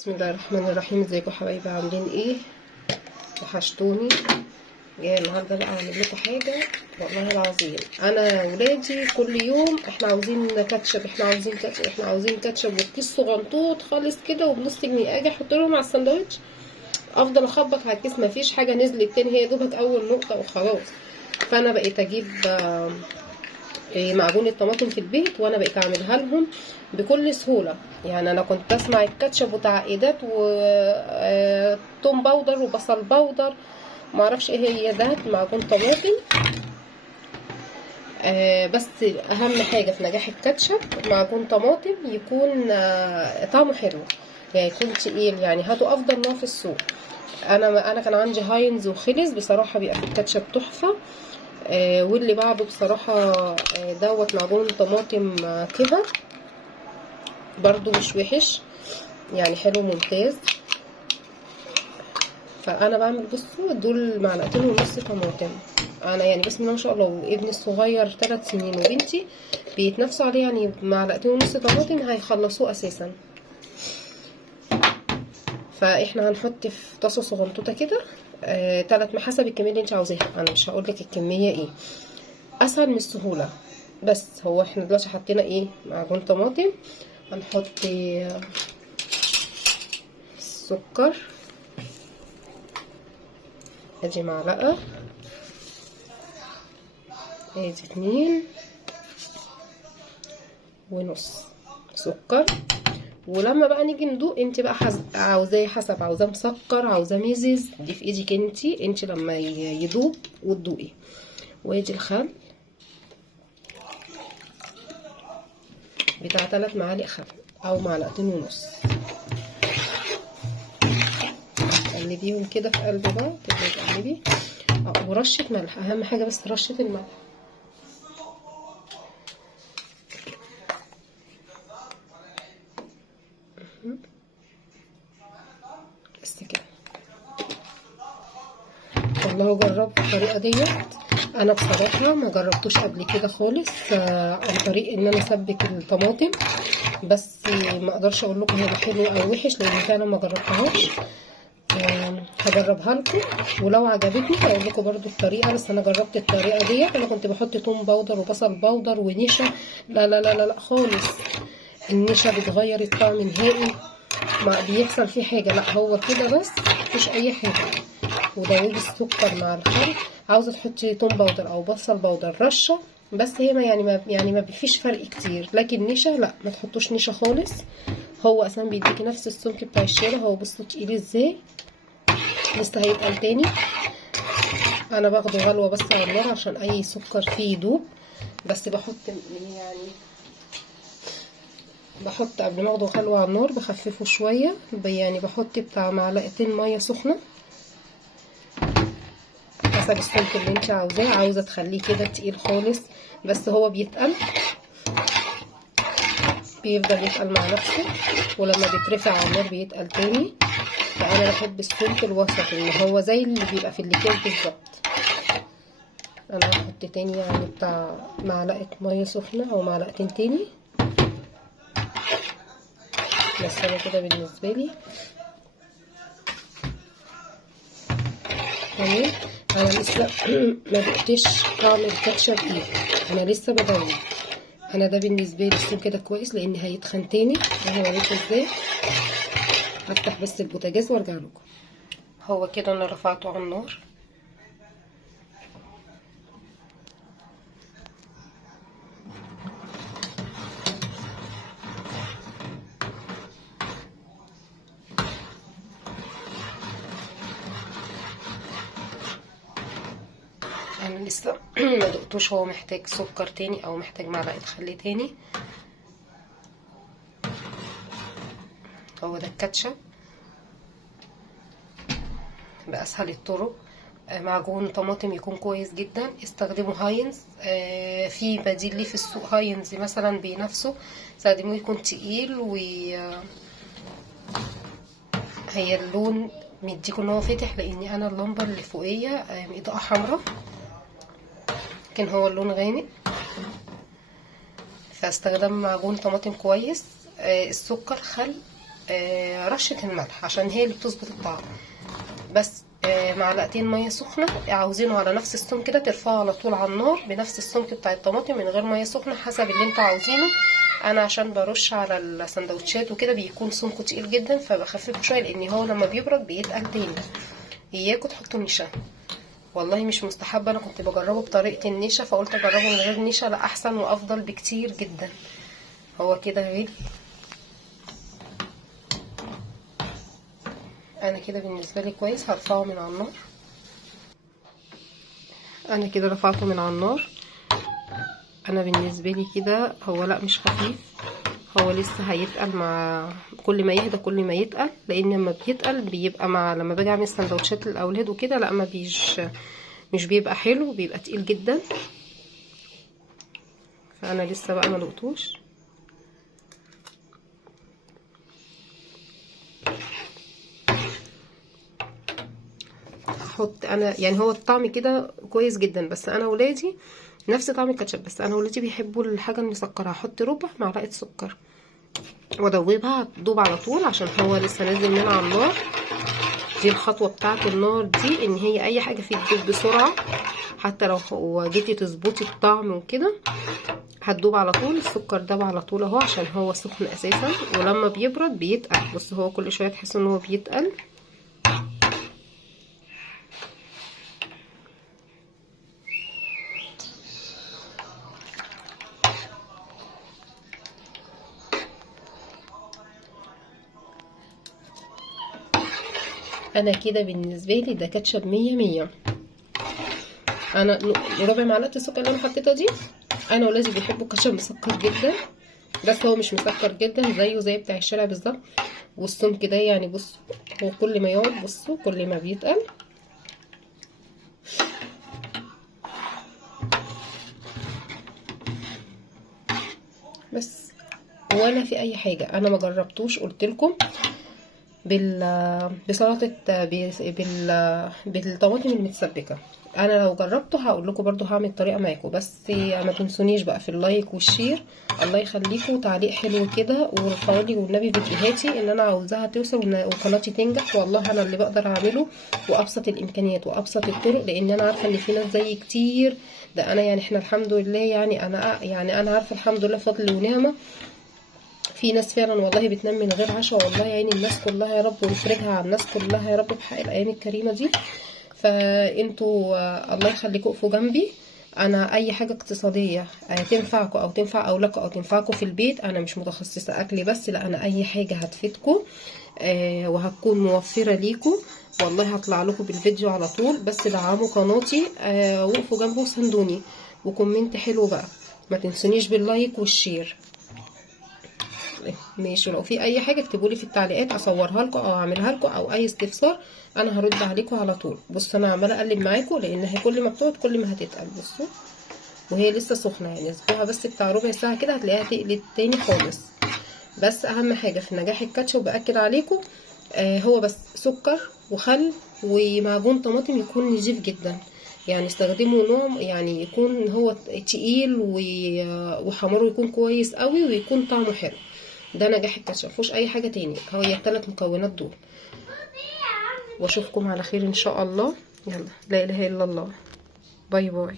بسم الله الرحمن الرحيم. ازيكم حبايبي؟ عاملين ايه؟ وحشتوني. جايه النهارده بقى اعمل لكم حاجه والله العظيم. انا ولادي كل يوم احنا عاوزين كاتشب، احنا عاوزين كاتشب، احنا عاوزين كاتشب، والكيس صغنطوط خالص كده وبنص جنيه. اجي احط لهم على الساندوتش افضل اخبط على الكيس، مفيش حاجه نزلت تاني، هي دوبك اول نقطه وخلاص. فانا بقيت اجيب معجون الطماطم في البيت، وانا بقيت اعملها لهم بكل سهوله. يعني انا كنت بسمع الكاتشب وتعقيدات وتوم باودر وبصل باودر معرفش ايه هي ده معجون طماطم. بس اهم حاجه في نجاح الكاتشب معجون طماطم يكون طعمه حلو، يعني يكون تقيل. يعني هاتوا افضل نوع في السوق. انا كان عندي هاينز وخلص بصراحه، بيبقى في الكاتشب تحفه. واللي بعده بصراحه دوت معجون طماطم كده برضو مش وحش، يعني حلو ممتاز. فانا بعمل بصوا دول معلقتين ونص طماطم. انا يعني بسم الله ما شاء الله، وابني الصغير 3 سنين وبنتي بيتنافسوا عليه، يعني معلقتين ونص طماطم هيخلصوه اساسا. فاحنا هنحط في طاسه صغنطوطه كده 3 حسب الكميه اللي انت عاوزاها، انا مش هقولك الكميه ايه، اسهل من السهوله. بس هو احنا دلوقتي حطينا ايه معجون طماطم. هنحط السكر، ادي معلقه، ادي 2.5 سكر. ولما بقى نيجي ندوق انت بقى عاوزاه حسب، عاوزاه مسكر عاوزاه ميزز، دي في ايدك انت لما يدوب وتدوقي. وادي الخل بتاع 3 معالق خل او 2.5 معلقة. قلبيهم كده في قلب بعض، تبقي تقلبي. ورشه ملح، اهم حاجه بس رشه الملح. بس كده. والله جربت الطريقه ديت، انا بصراحه ما جربتوش قبل كده خالص عن طريق ان انا اسبك الطماطم، بس ما اقدرش اقول لكم هي حلو او وحش لان فعلا ما جربتهاش. هجربها لكم ولو عجبتني هقول لكم برده الطريقه. بس انا جربت الطريقه ديت، انا كنت بحط توم باودر وبصل باودر ونشا. لا لا لا لا, لا خالص، النشا بتغير الطعم نهائي، ما بيحصل فيه حاجه. لا هو كده بس، مفيش اي حاجه. ودوبي السكر مع الخل. عاوزه تحطي توم باودر او بصل باودر رشه بس، هي ما فيش فرق كتير. لكن نشا لا، ما تحطوش نشا خالص، هو اصلا بيديكي نفس السمك بتاع الشارع. هو بصوا تقيل ازاي، لسه هيتقل تاني. انا باخده غلوه بس على النار عشان اي سكر فيه يدوب. بس بحط يعني بحط قبل ما اخده غلوه على النار بخففه شويه، يعني بحط بتاع 2 معلقة ميه سخنه حسب السمك اللي انت عاوزاه. عاوزه تخليه كده تقيل خالص بس هو بيتقل، بيفضل يتقل مع نفسه، ولما بيترفع على النار بيتقل تاني. فانا بحب السمك الوسط اللي هو زي اللي بيبقى في الاكياس بالظبط. انا هحط تاني يعني بتاع 1 معلقة ميه سخنه او 2 معلقة تاني. بس انا كده بالنسبه لي تمام. انا لسه ما دقتش طعم الكاتشب ايه، انا لسه بدوق. انا ده بالنسبه لي السمك كده كويس لان هيتخن تاني. انا هوريكم ازاي. هفتح بس البوتاجاز وارجع لكم. هو كده انا رفعته على النار. انا لسه ما دقتوش، هو محتاج سكر تاني او محتاج معلقه خل تاني. هو ده الكاتشب باسهل الطرق. معجون طماطم يكون كويس جدا، استخدموا هاينز. في بديل ليه في السوق هاينز مثلا بنفسه، استخدموه يكون تقيل. و هي اللون مديكوا ان هو فاتح لاني انا اللمبه اللي فوقيه اضاءه حمراء، لكن هو اللون غامق. فاستخدم معجون طماطم كويس. السكر، خل، رشه الملح عشان هي اللي بتظبط الطعم بس. معلقتين ميه سخنه، عاوزينه على نفس السمك كده ترفعه على طول على النار بنفس السمك بتاع الطماطم من غير ميه سخنه حسب اللي انتوا عاوزينه. انا عشان برش على السندوتشات وكده بيكون سمكه تقيل جدا فبخففه شويه، لان هو لما بيبرد بيتقل تاني. اياكوا تحطوا نشا، والله مش مستحبه. انا كنت بجربه بطريقه النشا فقلت اجربه من غير نشا، لا احسن وافضل بكتير جدا. هو كده غالي. انا كده بالنسبه لي كويس، هرفعه من على النار. انا كده رفعته من على النار. انا بالنسبه لي كده هو لا مش خفيف، هو لسه هيتقل مع كل ما يهدى كل ما يتقل، لان لما بيتقل بيبقى مع لما باجي اعمل سندوتشات للاولاد وكده لا ما مش بيبقى حلو، بيبقى تقيل جدا. فانا لسه بقى ما لقطوش. احط انا يعني هو الطعم كده كويس جدا، بس انا ولادي نفس طعم الكاتشب، بس انا ولادي بيحبوا الحاجه المسكره. هحط ربع معلقه سكر وادوبها تدوب على طول عشان هو لسه نازل من على النار. دي الخطوه بتاعه النار دي، ان هي اي حاجه فيه تدوب بسرعه، حتى لو هو جيتي تظبطي الطعم وكده هتدوب على طول. السكر داب على طول اهو عشان هو سخن اساسا، ولما بيبرد بيتقل. بص هو كل شويه تحس ان هو بيتقل. انا كده بالنسبه لي ده كاتشب 100. انا ربع معلقه السكر اللي انا حطيتها دي، انا ولادي بيحبوا الكاتشب مسكر جدا، بس هو مش مسكر جدا زيه زي بتاع الشارع بالظبط. والسمك ده يعني بصوا هو كل ما يقعد بصوا كل ما بيتقل. بس ولا في اي حاجه انا ما جربتوش قلت لكم بسلطه بالطماطم المتسبكه. انا لو جربته هقول لكم برضو هعمل طريقه معاكم، بس ما تنسونيش بقى في اللايك والشير. الله يخليكم، تعليق حلو كده، ورفعوا لي والنبي فيديوهاتي اللي انا عاوزاها توصل وقناتي تنجح. والله انا اللي بقدر اعمله وابسط الامكانيات وابسط الطرق، لان انا عارفه ان في ناس زي كتير. ده انا يعني احنا الحمد لله انا عارفه الحمد لله فضل ونعمه. في ناس فعلا والله بتنام من غير عشاء، والله يعني الناس كلها يا رب ويفرجها على الناس كلها يا رب بحق الايام الكريمه دي. فانتوا الله يخليكم اقفوا جنبي. انا اي حاجه اقتصاديه تنفعكم او تنفع اولادكم او تنفعكم في البيت، انا مش متخصصه اكل بس، لا انا اي حاجه هتفيدكم وهتكون موفره ليكم والله هطلع لكم بالفيديو على طول. بس دعموا قناتي وقفوا جنبي وساندوني وكومنت حلو بقى. ما تنسونيش باللايك والشير. ماشي، لو في اي حاجه اكتبوا لي في التعليقات اصورها لكم او اعملها لكم او اي استفسار انا هرد عليكم على طول. بصوا انا عماله اقلب معاكم لان هي كل ما بتقعد كل ما هتتقل. بصوا وهي لسه سخنه يعني اسيبوها بس بتاع ربع ساعه كده هتلاقيها تقلت تاني خالص. بس اهم حاجه في نجاح الكاتشب باكد عليكم هو بس سكر وخل ومعجون طماطم يكون نضيف جدا. يعني استخدموا نوع يعني يكون هو تقيل وحماره يكون كويس قوي ويكون طعمه حلو. ده نجاح الكاتشب، مفيهوش اي حاجه تاني، هي الثلاث مكونات دول. واشوفكم على خير ان شاء الله. يلا لا اله الا الله. باي باي.